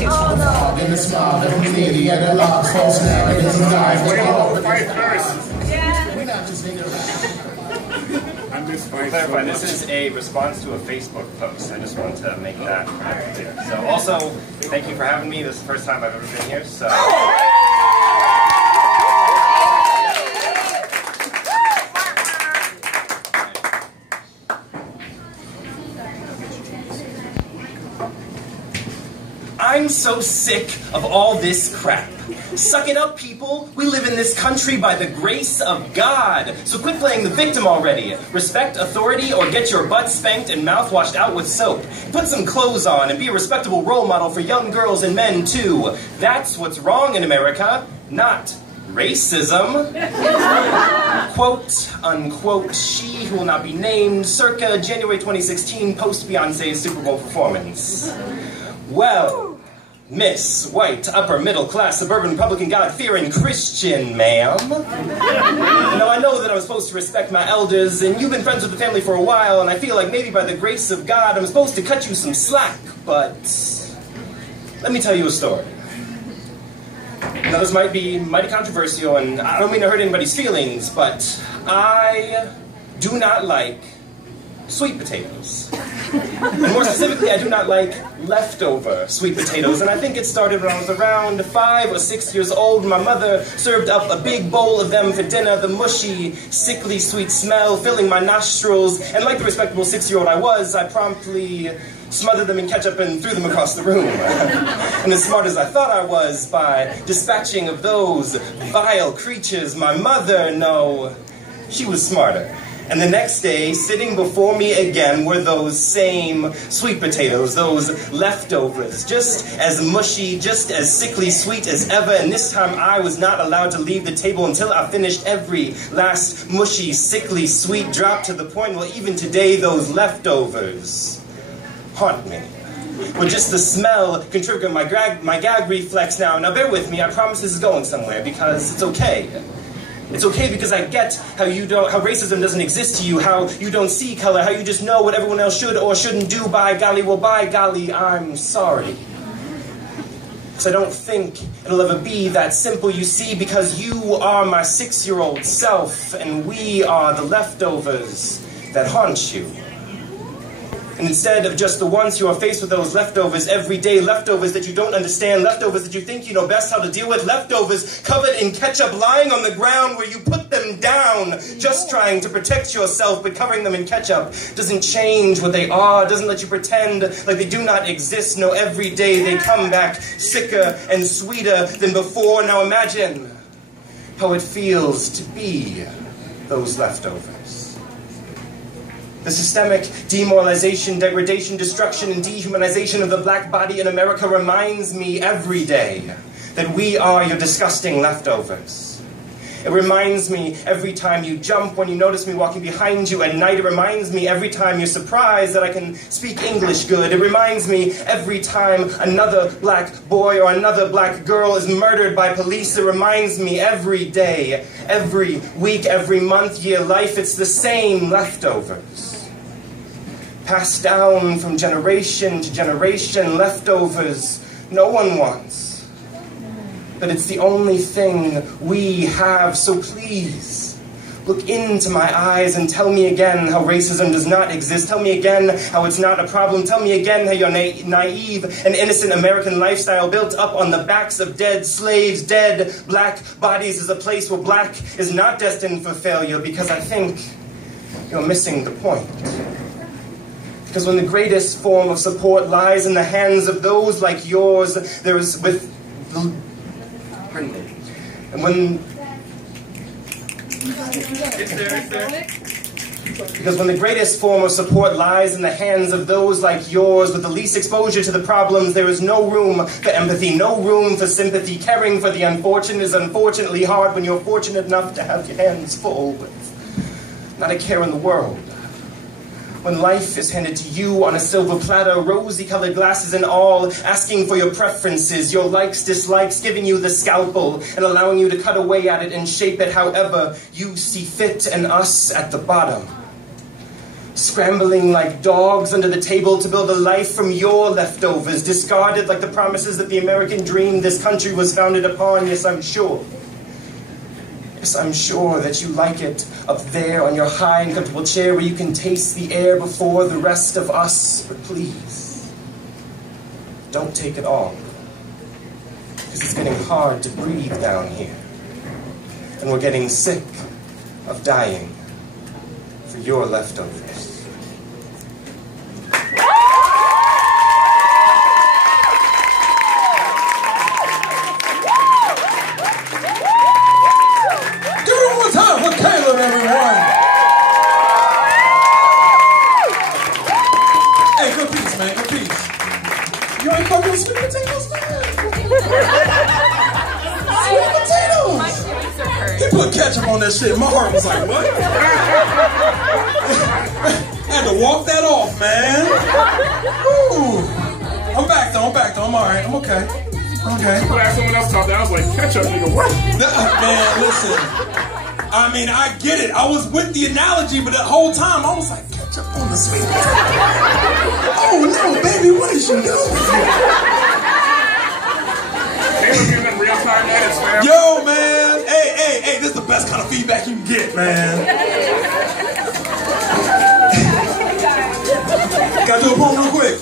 In the smile, the clearly at a loss, false narratives, lies. Fight first. Yeah. Clarify, this is a response to a Facebook post. I just want to make that clear. So also, thank you for having me. This is the first time I've ever been here, so... I'm so sick of all this crap. Suck it up, people. We live in this country by the grace of God. So quit playing the victim already. Respect authority or get your butt spanked and mouth washed out with soap. Put some clothes on and be a respectable role model for young girls and men, too. That's what's wrong in America, not racism. Quote, unquote, she who will not be named, circa January 2016, post-Beyonce's Super Bowl performance. Well, Miss White, upper middle class, suburban Republican, God-fearing Christian, ma'am. Now, I know that I'm supposed to respect my elders, and you've been friends with the family for a while, and I feel like maybe by the grace of God, I'm supposed to cut you some slack, but let me tell you a story. Now, this might be mighty controversial, and I don't mean to hurt anybody's feelings, but I do not like sweet potatoes. And more specifically, I do not like leftover sweet potatoes. And I think it started when I was around 5 or 6 years old. My mother served up a big bowl of them for dinner, the mushy, sickly sweet smell filling my nostrils. And like the respectable 6-year-old I was, I promptly smothered them in ketchup and threw them across the room. And as smart as I thought I was by dispatching of those vile creatures, my mother, no, she was smarter. And the next day, sitting before me again were those same sweet potatoes, those leftovers, just as mushy, just as sickly sweet as ever, and this time I was not allowed to leave the table until I finished every last mushy, sickly sweet drop, to the point where even today those leftovers haunt me. Well, just the smell can trigger my gag reflex now. Now bear with me, I promise this is going somewhere, because it's okay. It's okay because I get how racism doesn't exist to you, how you don't see color, how you just know what everyone else should or shouldn't do. By golly, well, by golly, I'm sorry. Because I don't think it'll ever be that simple, you see, because you are my 6-year-old self, and we are the leftovers that haunt you. And instead of just the ones you are faced with those leftovers every day, leftovers that you don't understand, leftovers that you think you know best how to deal with, leftovers covered in ketchup lying on the ground where you put them down, just trying to protect yourself, but covering them in ketchup doesn't change what they are, doesn't let you pretend like they do not exist. No, every day they come back sicker and sweeter than before. Now imagine how it feels to be those leftovers. The systemic demoralization, degradation, destruction, and dehumanization of the black body in America reminds me every day that we are your disgusting leftovers. It reminds me every time you jump when you notice me walking behind you at night. It reminds me every time you're surprised that I can speak English good. It reminds me every time another black boy or another black girl is murdered by police. It reminds me every day, every week, every month, year, life. It's the same leftovers. Passed down from generation to generation, leftovers no one wants. But it's the only thing we have, so please, look into my eyes and tell me again how racism does not exist. Tell me again how it's not a problem. Tell me again how your naive and innocent American lifestyle built up on the backs of dead slaves, dead black bodies is a place where black is not destined for failure, because I think you're missing the point. Because when the greatest form of support lies in the hands of those like yours, there is and when because when the greatest form of support lies in the hands of those like yours with the least exposure to the problems, there is no room for empathy, no room for sympathy. Caring for the unfortunate is unfortunately hard when you're fortunate enough to have your hands full with not a care in the world. When life is handed to you on a silver platter, rosy-colored glasses and all, asking for your preferences, your likes, dislikes, giving you the scalpel and allowing you to cut away at it and shape it however you see fit, and us at the bottom, scrambling like dogs under the table to build a life from your leftovers, discarded like the promises that the American dream this country was founded upon. Yes, I'm sure. Yes, I'm sure that you like it up there on your high and comfortable chair where you can taste the air before the rest of us. But please, don't take it all. Because it's getting hard to breathe down here. And we're getting sick of dying for your leftovers. Caleb, everyone. Hey, good piece, man, good piece. You ain't fucking sweet potatoes, man. Sweet potatoes. He put ketchup on that shit. My heart was like, what? I had to walk that off, man. Ooh. I'm back though, I'm alright, I'm okay. Okay. When someone else talked, I was like, ketchup, nigga, what? Man, listen. I mean, I get it. I was with the analogy, but the whole time I was like, ketchup on the sweet potato. Oh no, baby, what did you do? Yo, man. Hey, this is the best kind of feedback you can get, man. Gotta do a poem real quick.